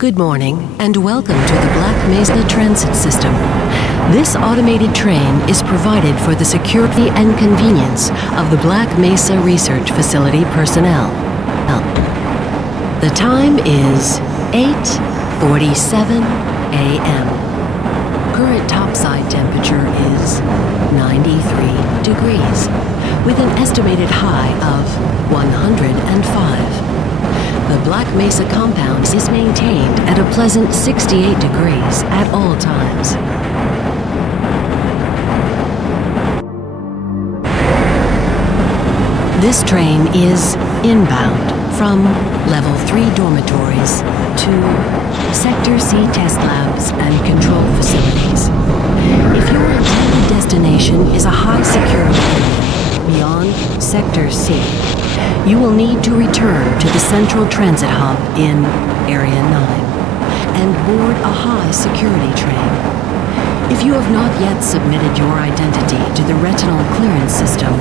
Good morning and welcome to the Black Mesa Transit System. This automated train is provided for the security and convenience of the Black Mesa Research Facility personnel. The time is 8:47 a.m. Current topside temperature is 93 degrees, with an estimated high of 105. The Black Mesa compound is maintained at a pleasant 68 degrees at all times. This train is inbound from Level 3 dormitories to Sector C test labs and control facilities. If your intended destination is a high security area beyond Sector C, you will need to return to the Central Transit Hub in Area 9 and board a high security train. If you have not yet submitted your identity to the retinal clearance system,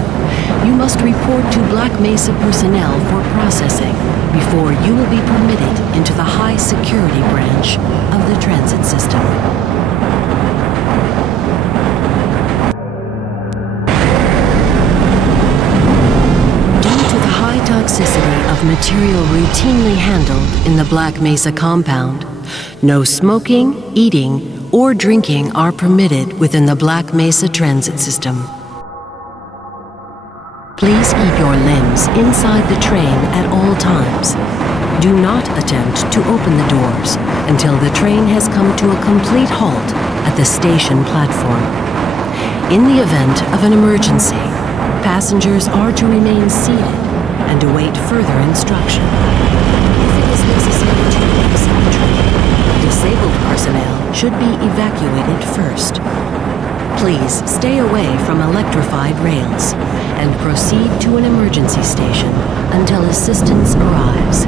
you must report to Black Mesa personnel for processing before you will be permitted into the high security branch of the transit system. Toxicity of material routinely handled in the Black Mesa compound, no smoking, eating, or drinking are permitted within the Black Mesa transit system. Please keep your limbs inside the train at all times. Do not attempt to open the doors until the train has come to a complete halt at the station platform. In the event of an emergency, passengers are to remain seated and await further instruction. If it is necessary to exit the train, disabled personnel should be evacuated first. Please stay away from electrified rails and proceed to an emergency station until assistance arrives.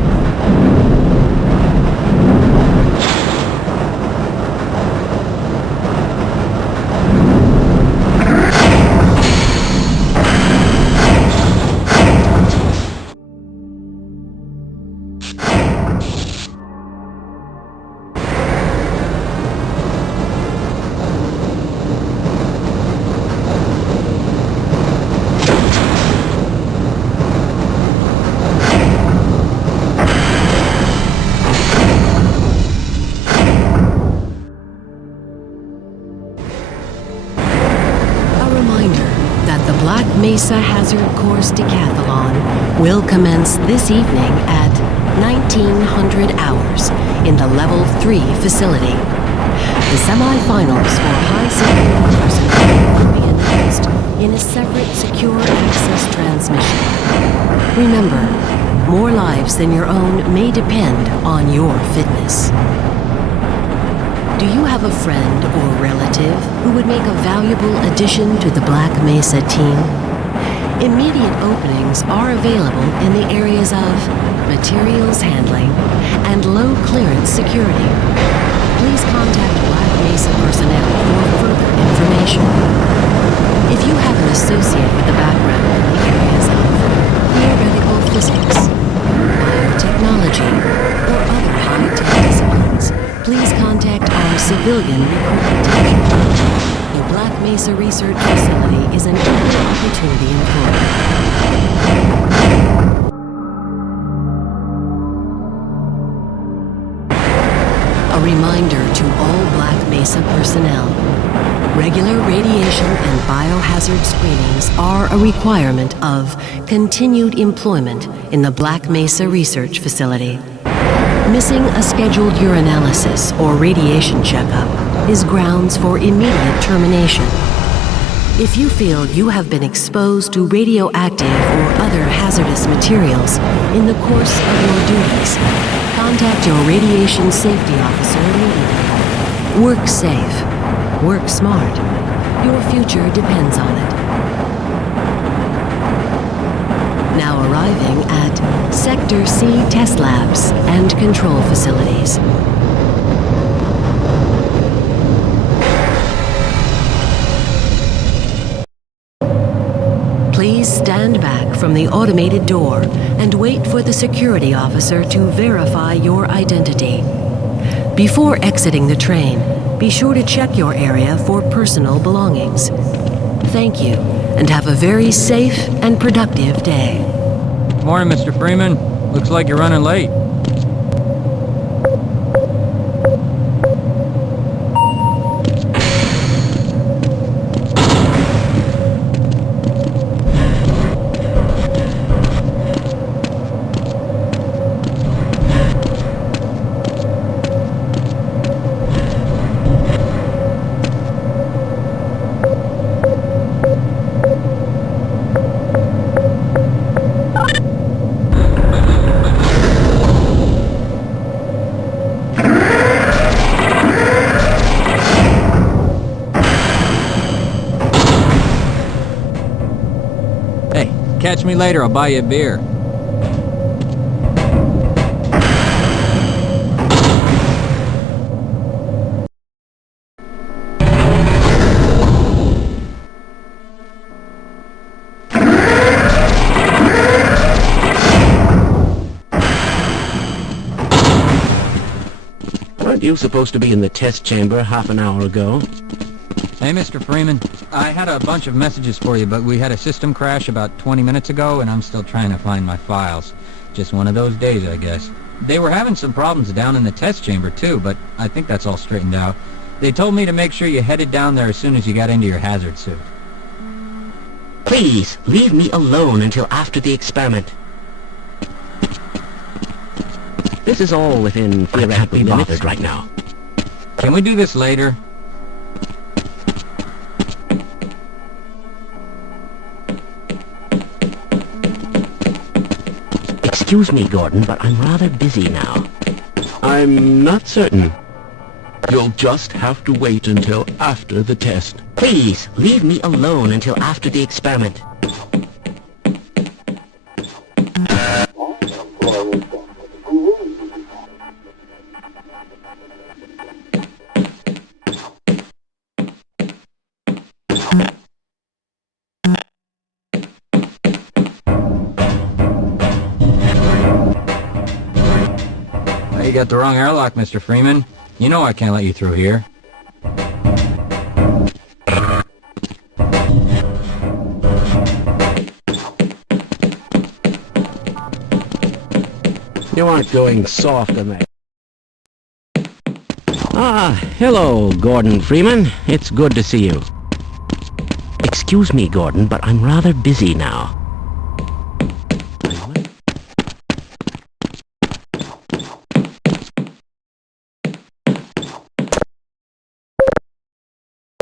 Black Mesa Hazard Course Decathlon will commence this evening at 1900 hours in the Level 3 facility. The semi-finals for high security personnel will be announced in a separate secure access transmission. Remember, more lives than your own may depend on your fitness. Do you have a friend or relative who would make a valuable addition to the Black Mesa team? Immediate openings are available in the areas of materials handling and low clearance security. Please contact Black Mesa personnel for further information. If you have an associate with a background in the areas of theoretical physics, biotechnology, or other high-tech disciplines, please contact our civilian recruitment division. The Black Mesa Research Facility is an equal opportunity employer. A reminder to all Black Mesa personnel. Regular radiation and biohazard screenings are a requirement of continued employment in the Black Mesa Research Facility. Missing a scheduled urinalysis or radiation checkup is grounds for immediate termination. If you feel you have been exposed to radioactive or other hazardous materials in the course of your duties, contact your radiation safety officer immediately. Work safe. Work smart. Your future depends on it. Now arriving at Sector C test labs and control facilities. Please stand back from the automated door and wait for the security officer to verify your identity. Before exiting the train, be sure to check your area for personal belongings. Thank you, and have a very safe and productive day. Morning, Mr. Freeman. Looks like you're running late. Catch me later, I'll buy you a beer. Weren't you supposed to be in the test chamber half an hour ago? Hey, Mr. Freeman. I had a bunch of messages for you, but we had a system crash about 20 minutes ago, and I'm still trying to find my files. Just one of those days, I guess. They were having some problems down in the test chamber, too, but I think that's all straightened out. They told me to make sure you headed down there as soon as you got into your hazard suit. Please, leave me alone until after the experiment. This is all within theoretical limits right now. Can we do this later? Excuse me, Gordon, but I'm rather busy now. I'm not certain. You'll just have to wait until after the test. Please, leave me alone until after the experiment. You got the wrong airlock, Mr. Freeman. You know I can't let you through here. You aren't going soft on that. Ah, hello, Gordon Freeman. It's good to see you. Excuse me, Gordon, but I'm rather busy now.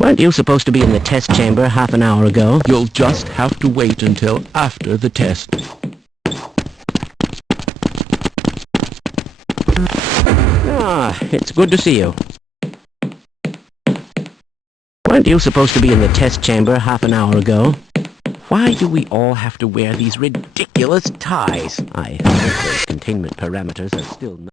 Weren't you supposed to be in the test chamber half an hour ago? You'll just have to wait until after the test. Ah, it's good to see you. Weren't you supposed to be in the test chamber half an hour ago? Why do we all have to wear these ridiculous ties? I hope those containment parameters are still not...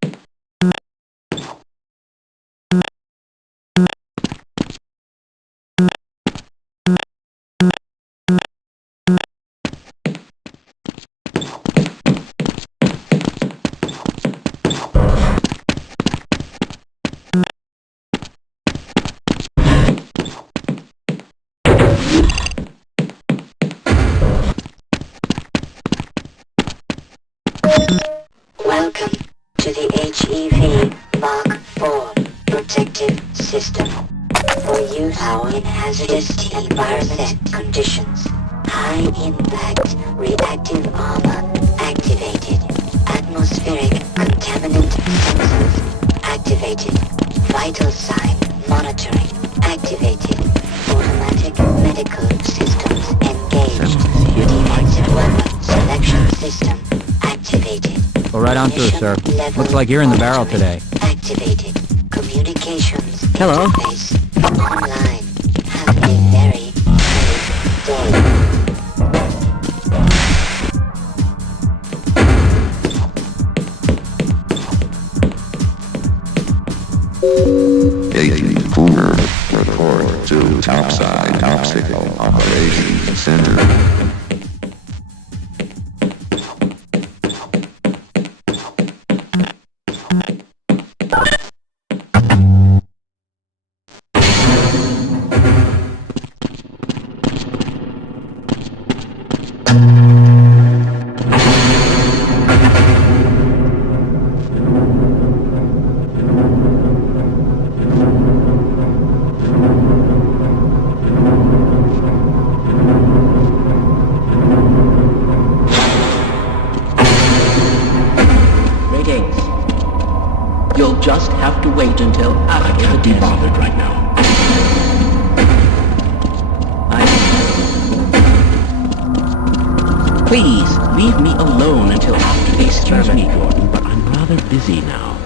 Welcome to the HEV Mark IV protective system. For use in hazardous environment conditions. High impact reactive armor activated. Atmospheric contaminant sensors activated. Vital sign monitoring activated. Automatic medical systems engaged. Defensive weapon selection system activated. Go right on through, sir. Looks like you're in the barrel today. Activated. Communications. Hello. Interface online. Have a very safe day. Agent Cooper, report to topside obstacle operations center. just have to wait until after the Can't be test. bothered right now. Please, leave me alone until after the experiment. Excuse me, Gordon, but I'm rather busy now.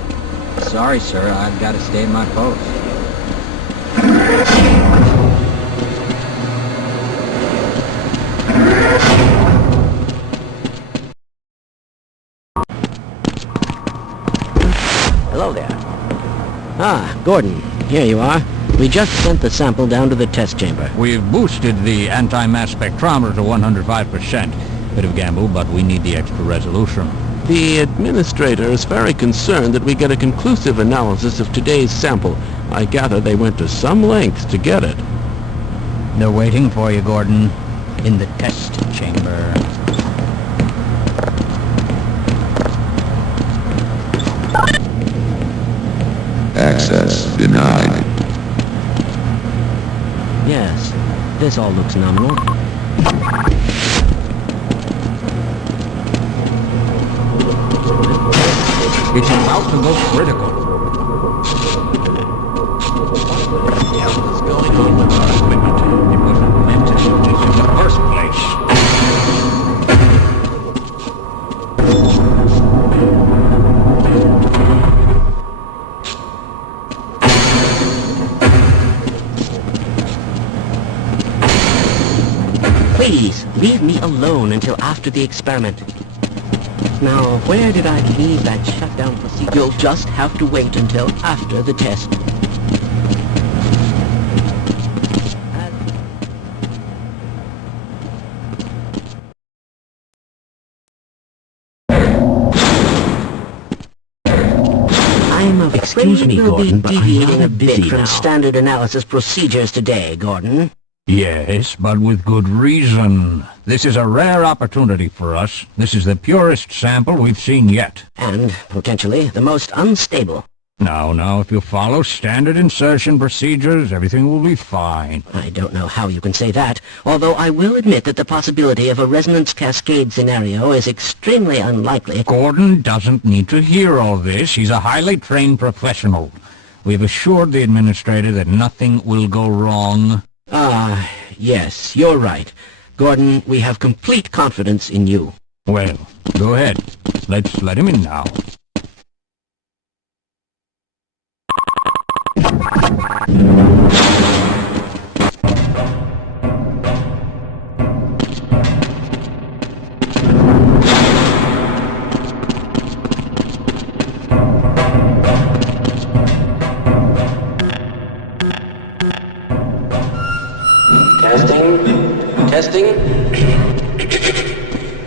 Sorry, sir. I've got to stay at my post. Hello there. Ah, Gordon, here you are. We just sent the sample down to the test chamber. We've boosted the anti-mass spectrometer to 105%. Bit of gamble, but we need the extra resolution. The administrator is very concerned that we get a conclusive analysis of today's sample. I gather they went to some lengths to get it. They're waiting for you, Gordon, in the test chamber. Access denied. Yes, this all looks nominal. It's about to go critical. What the hell is going on with our equipment? It wasn't meant to do this in the first place. Please, leave me alone until after the experiment. Now, where did I leave that shutdown procedure? You'll just have to wait until after the test. Excuse me, Gordon, but I'm rather busy from standard analysis procedures today, Gordon. Yes, but with good reason. This is a rare opportunity for us. This is the purest sample we've seen yet. And, potentially, the most unstable. Now, if you follow standard insertion procedures, everything will be fine. I don't know how you can say that, although I will admit that the possibility of a resonance cascade scenario is extremely unlikely. Gordon doesn't need to hear all this. He's a highly trained professional. We've assured the administrator that nothing will go wrong. Ah, yes, you're right. Gordon, we have complete confidence in you. Well, go ahead. Let's let him in now. Testing.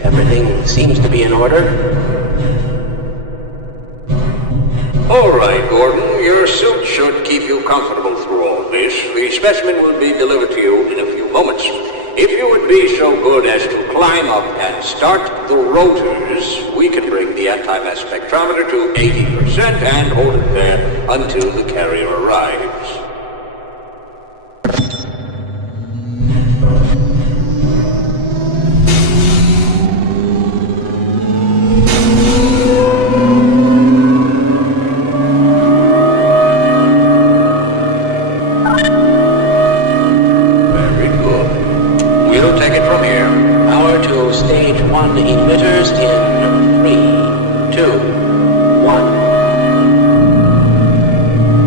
Everything seems to be in order. All right, Gordon. Your suit should keep you comfortable through all this. The specimen will be delivered to you in a few moments. If you would be so good as to climb up and start the rotors, we can bring the anti-mass spectrometer to 80% and hold it there until the carrier arrives. Stage 1 emitters in 3, 2, 1.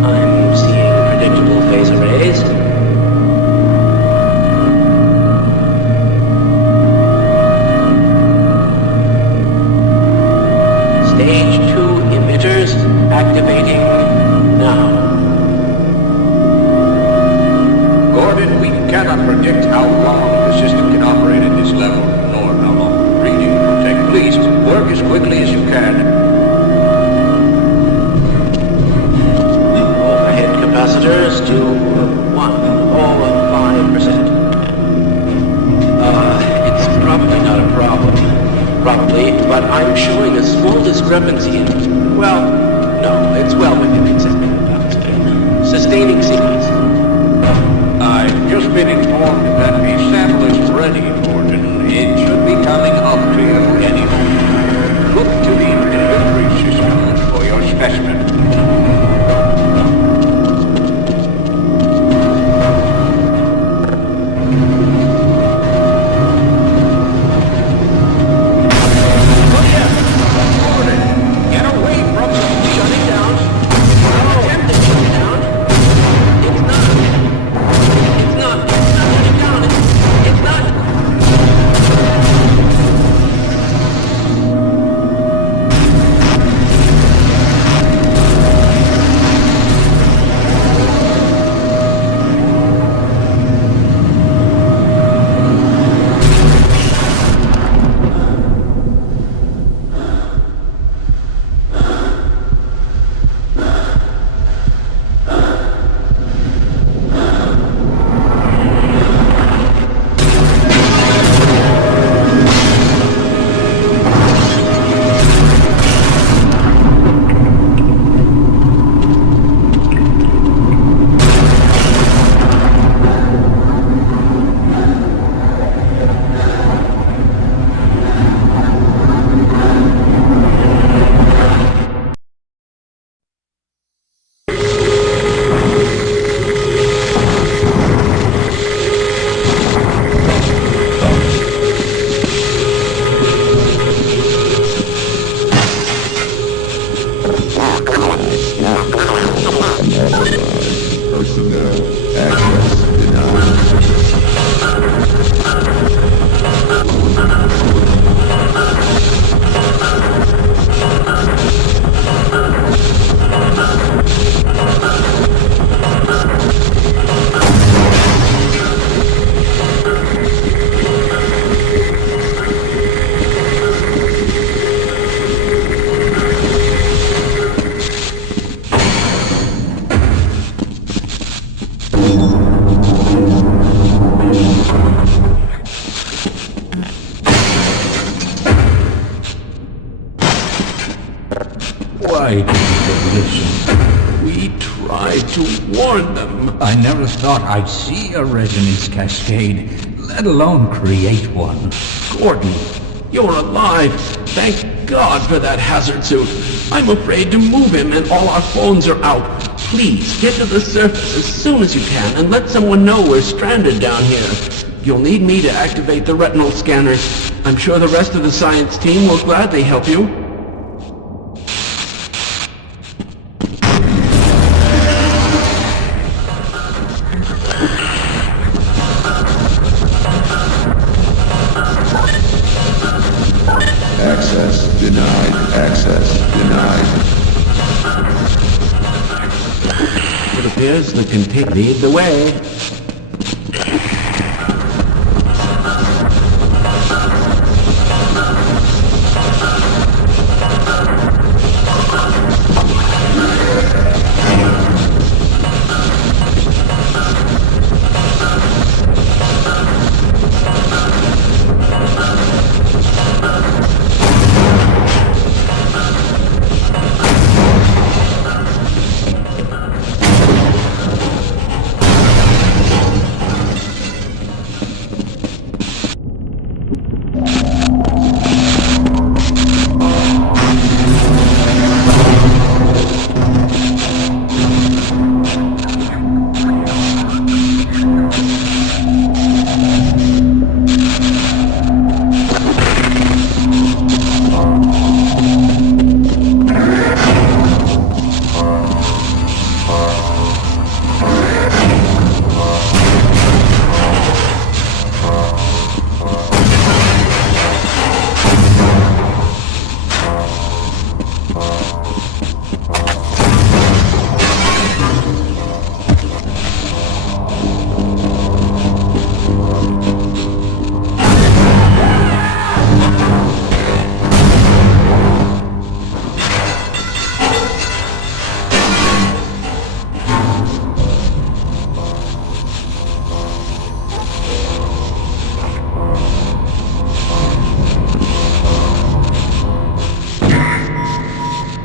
I'm seeing predictable phase arrays. Stage 2 emitters activating now. Gordon, we cannot predict how long the system can operate at this level. Please, work as quickly as you can. Overhead capacitors to 1 or 5%. It's probably not a problem. Probably, but I'm showing a small discrepancy in... Well, no, it's well within acceptable bounds. Sustaining sequence. I've just been informed that the sample is ready, Gordon. It should be coming up to you any moment. Look to the delivery system for your specimen. Why didn't they listen? We tried to warn them. I never thought I'd see a resonance cascade, let alone create one. Gordon, you're alive. Thank God for that hazard suit. I'm afraid to move him and all our phones are out. Please, get to the surface as soon as you can and let someone know we're stranded down here. You'll need me to activate the retinal scanners. I'm sure the rest of the science team will gladly help you. Access denied. Access denied. It appears the container lead the way.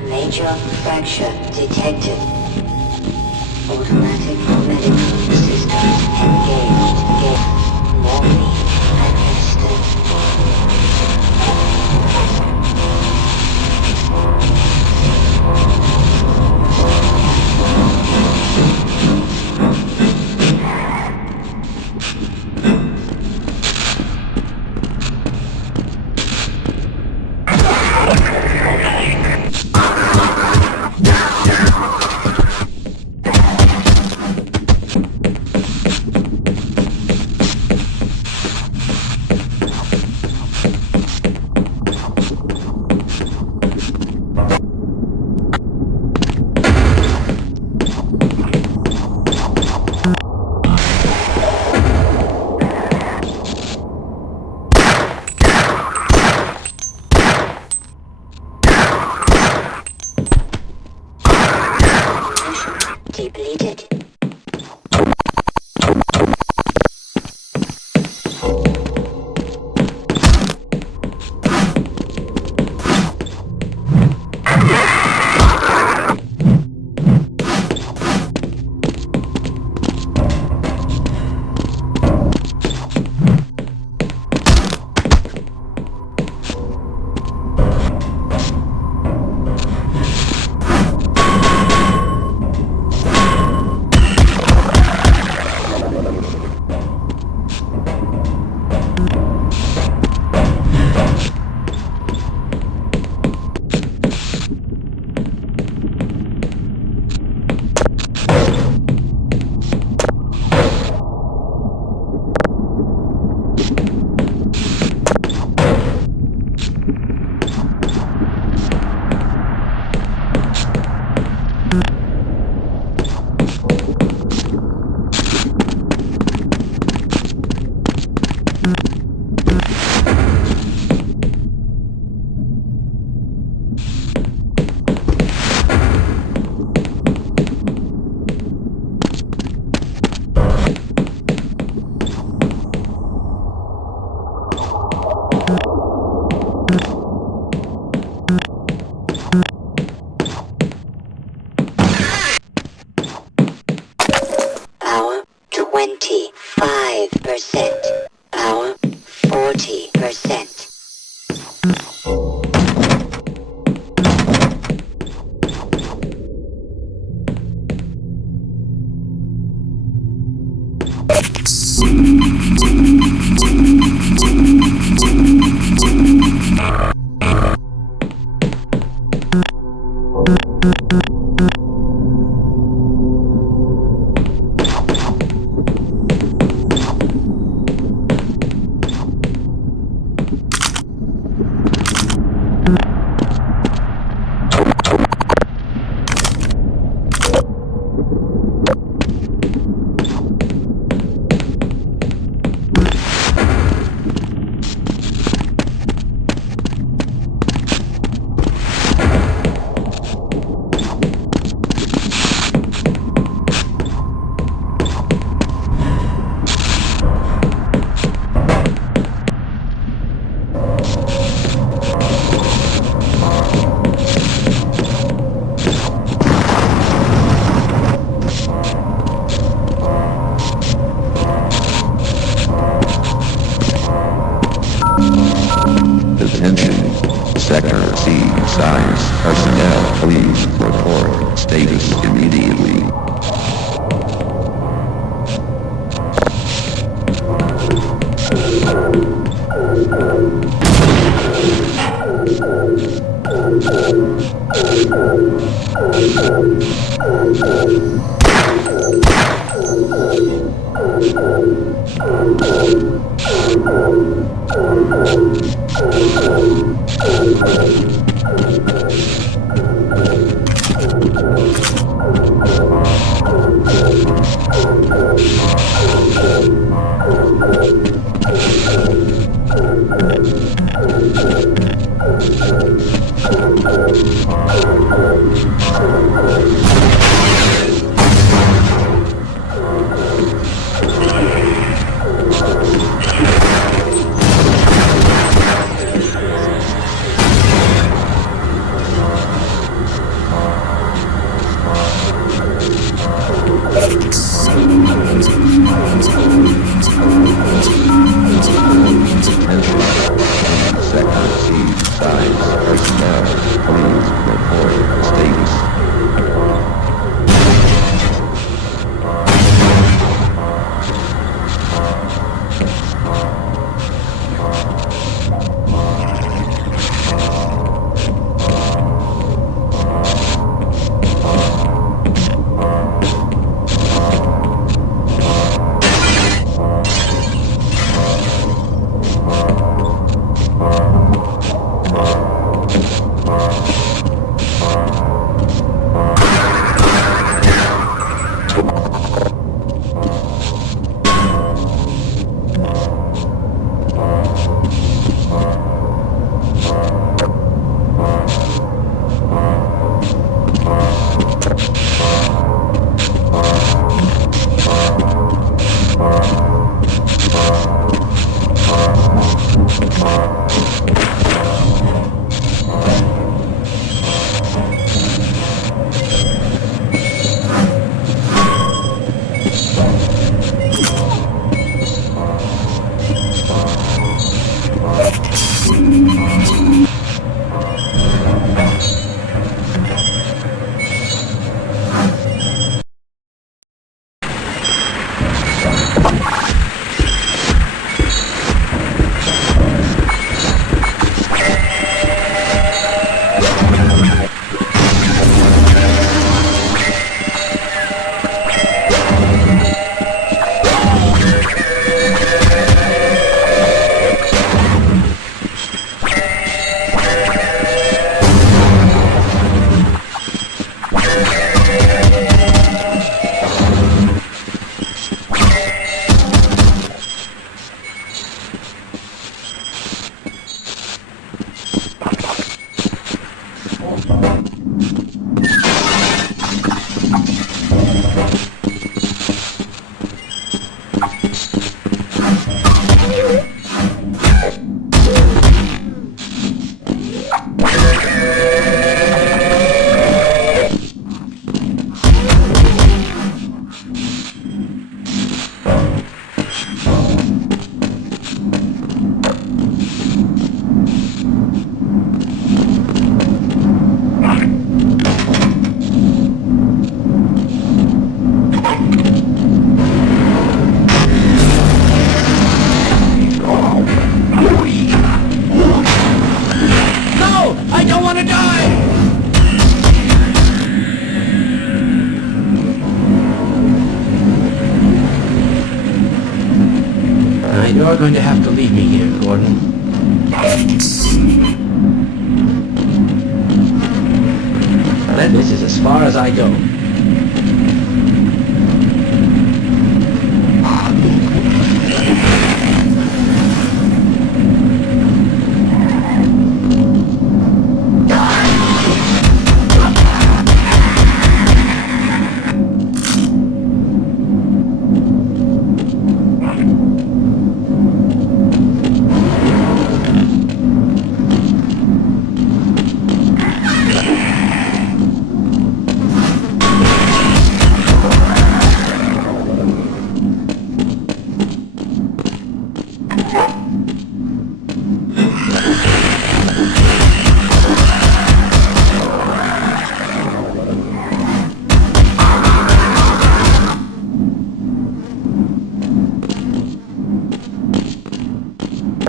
Major fracture detected. Automatic medical systems engaged. Morphine depleted. 40%. Attention. Sector C. Science personnel, please report status immediately. Sector C. Science personnel, please report status. going to have to leave me here, Gordon. But this is as far as I go.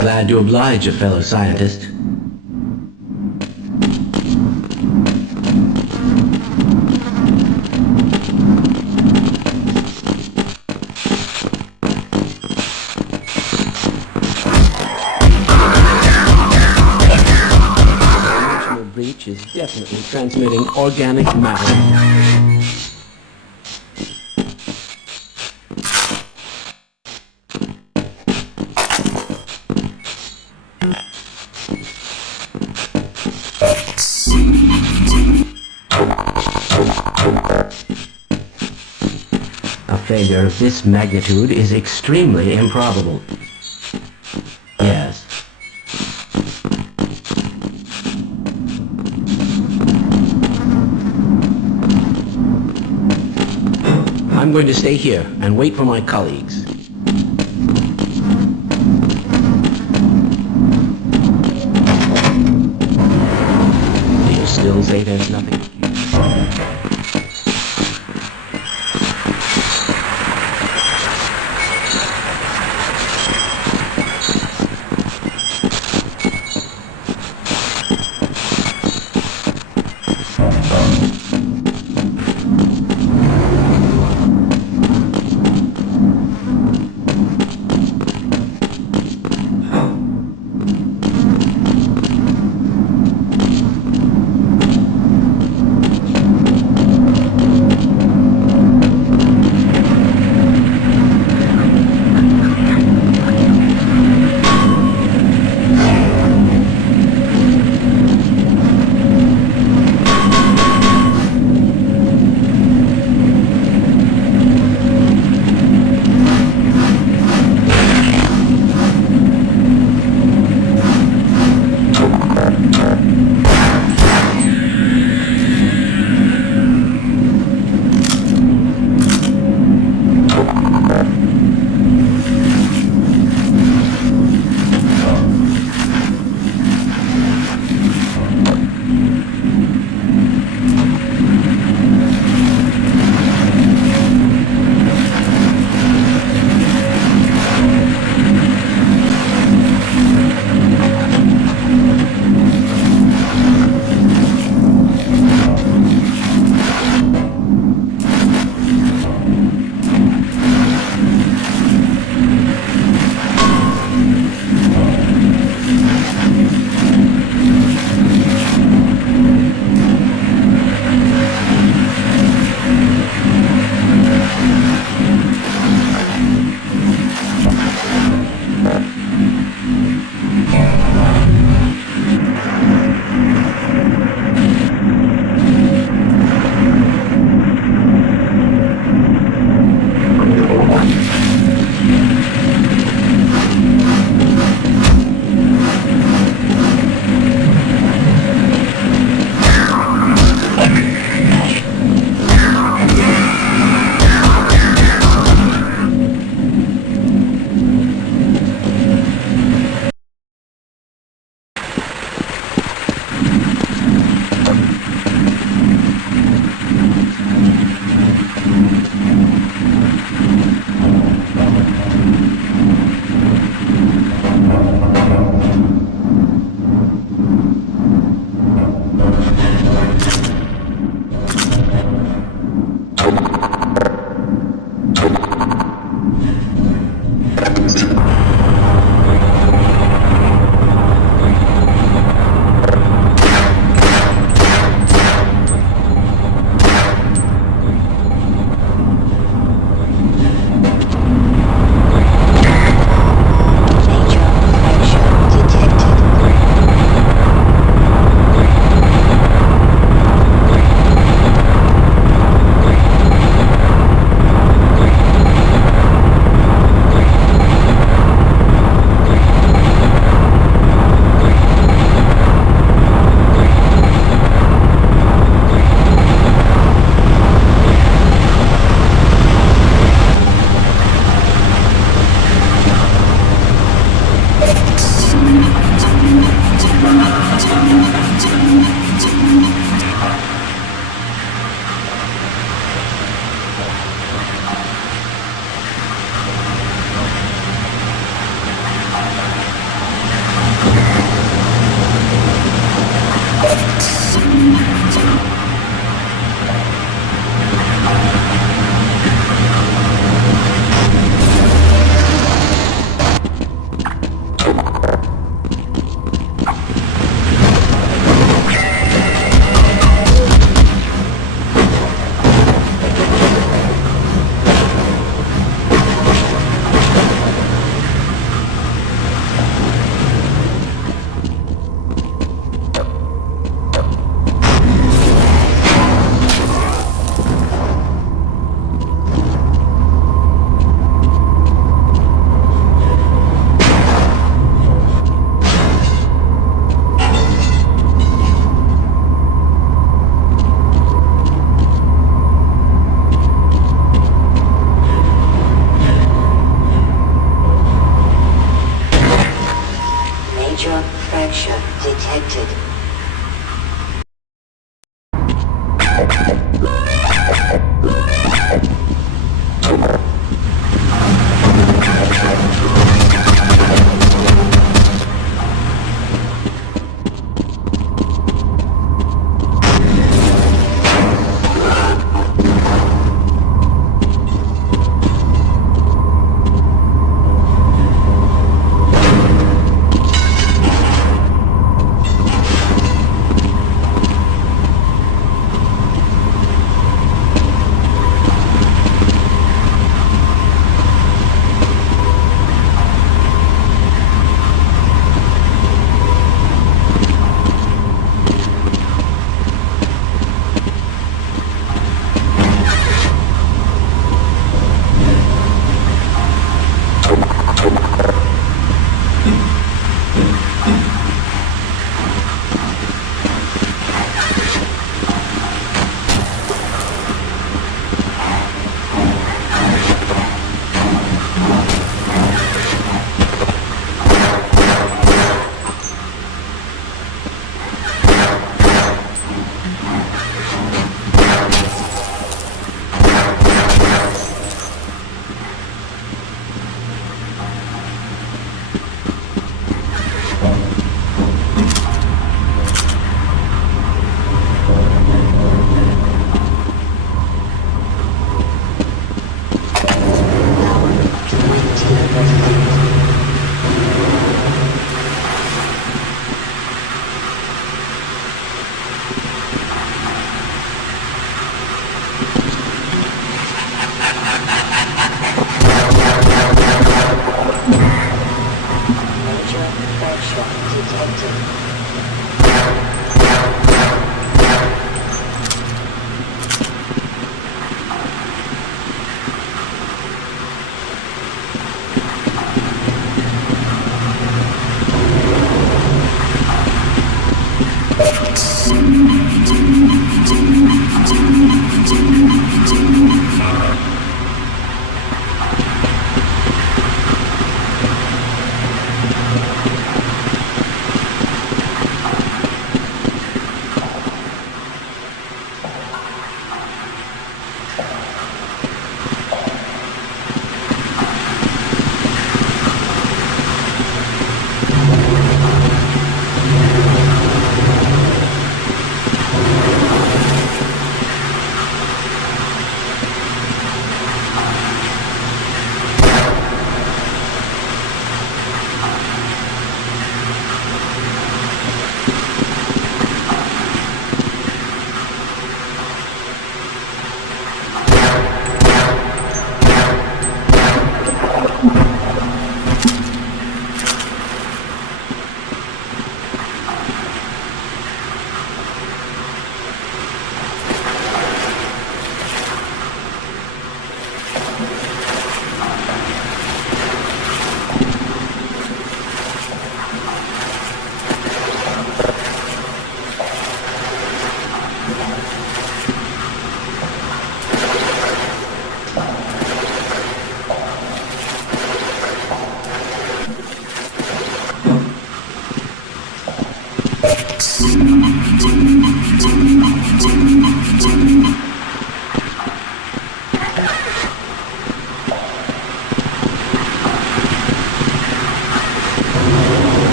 Glad to oblige a fellow scientist. The breach is definitely transmitting organic matter. A failure of this magnitude is extremely improbable. Yes. I'm going to stay here and wait for my colleagues. Do you still say there's nothing? Major fracture detected.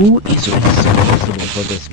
Who is responsible for this